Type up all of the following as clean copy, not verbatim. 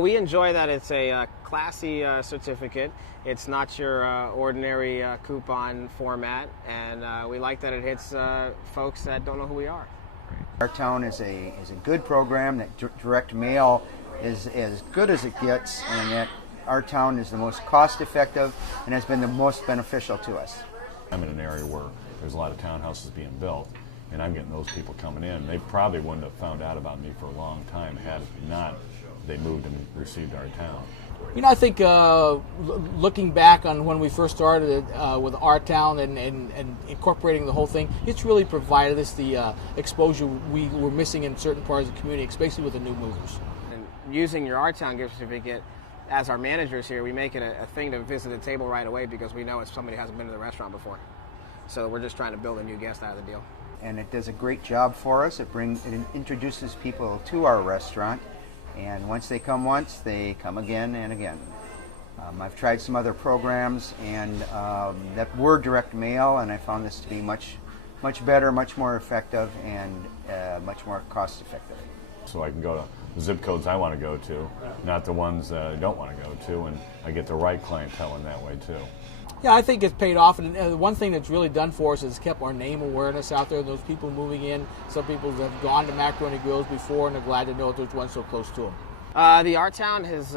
We enjoy that it's a classy certificate. It's not your ordinary coupon format, and we like that it hits folks that don't know who we are. Our town is a good program. That direct mail is as good as it gets, and that our town is the most cost-effective and has been the most beneficial to us. I'm in an area where there's a lot of townhouses being built, and I'm getting those people coming in. They probably wouldn't have found out about me for a long time had not they moved and received our town. You know, I think looking back on when we first started with our town and incorporating the whole thing, it's really provided us the exposure we were missing in certain parts of the community, especially with the new movers. And using your Our Town gift certificate, as our managers here, we make it a thing to visit the table right away because we know it's somebody who hasn't been to the restaurant before. So we're just trying to build a new guest out of the deal. And it does a great job for us. It introduces people to our restaurant. And once they come once, they come again and again. I've tried some other programs and that were direct mail, and I found this to be much better, much more effective, and much more cost effective. So I can go to the zip codes I want to go to, not the ones that I don't want to go to, and I get the right clientele in that way too. Yeah, I think it's paid off, and one thing that's really done for us is kept our name awareness out there. Those people moving in, some people have gone to Macaroni Grills before and are glad to know there's one so close to them. The Our Town has,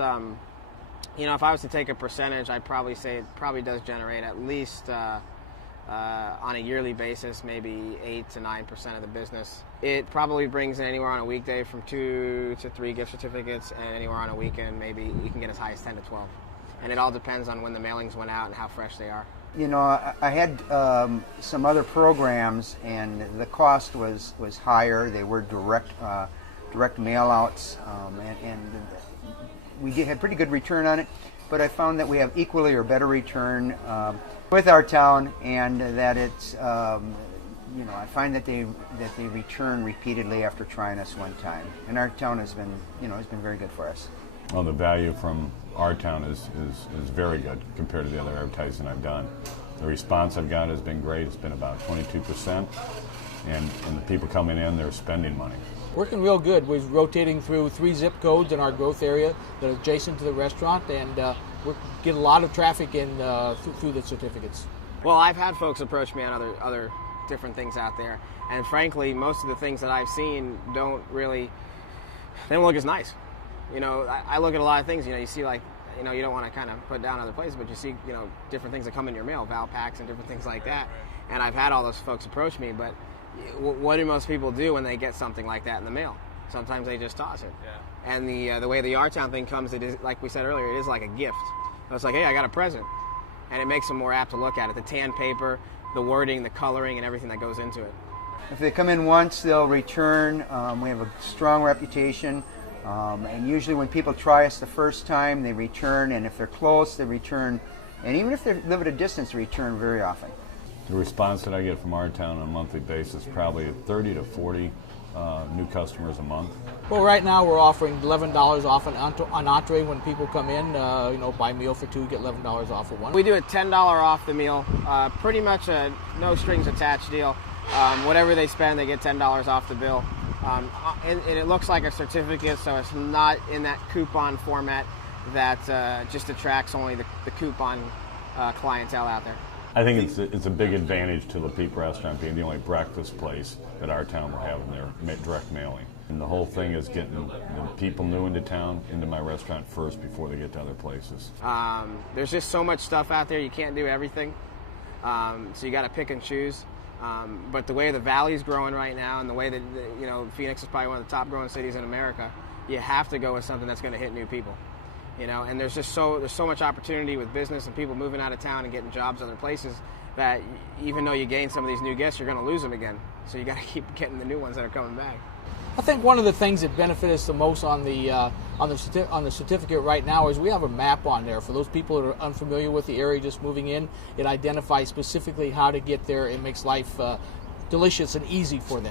you know, if I was to take a percentage, I'd probably say it probably does generate at least on a yearly basis, maybe 8 to 9% of the business. It probably brings in anywhere on a weekday from 2 to 3 gift certificates, and anywhere on a weekend, maybe you can get as high as 10 to 12. And it all depends on when the mailings went out and how fresh they are. You know, I had some other programs, and the cost was higher. They were direct mail-outs, and we had pretty good return on it. But I found that we have equally or better return with our town, and that it's, you know, I find that they return repeatedly after trying us one time. And our town has been very good for us. Well, the value from our town is very good compared to the other advertising I've done. The response I've got has been great. It's been about 22%, and the people coming in, they're spending money. Working real good. We're rotating through 3 zip codes in our growth area that are adjacent to the restaurant, and we get a lot of traffic in through the certificates. Well, I've had folks approach me on other different things out there, and frankly, most of the things that I've seen they don't look as nice. You know, I look at a lot of things, you know, you see like, you know, you don't want to kind of put down other places, but you see, you know, different things that come in your mail, Val packs and different things like that. And I've had all those folks approach me, but what do most people do when they get something like that in the mail? Sometimes they just toss it. Yeah. And the way the Our Town thing comes, it is, like we said earlier, it is like a gift. So it's like, hey, I got a present. And it makes them more apt to look at it. The tan paper, the wording, the coloring, and everything that goes into it. If they come in once, they'll return. We have a strong reputation. And usually when people try us the first time, they return, and if they're close, they return. And even if they live at a distance, they return very often. The response that I get from our town on a monthly basis, probably 30 to 40 new customers a month. Well, right now we're offering $11 off an entree when people come in. You know, buy a meal for 2, get $11 off of one. We do a $10 off the meal, pretty much a no strings attached deal. Whatever they spend, they get $10 off the bill. And it looks like a certificate, so it's not in that coupon format that just attracts only the coupon clientele out there. I think it's a big advantage to LePeep Restaurant being the only breakfast place that our town will have in their direct mailing. And the whole thing is getting the people new into town into my restaurant first before they get to other places. There's just so much stuff out there, you can't do everything. So you got to pick and choose. But the way the valley's growing right now, and the way that you know, Phoenix is probably one of the top growing cities in America, you have to go with something that's going to hit new people. You know, and there's so much opportunity with business and people moving out of town and getting jobs other places that even though you gain some of these new guests, you're going to lose them again. So you got to keep getting the new ones that are coming back. I think one of the things that benefit us the most on the certificate right now is we have a map on there for those people that are unfamiliar with the area just moving in. It identifies specifically how to get there. It makes life delicious and easy for them.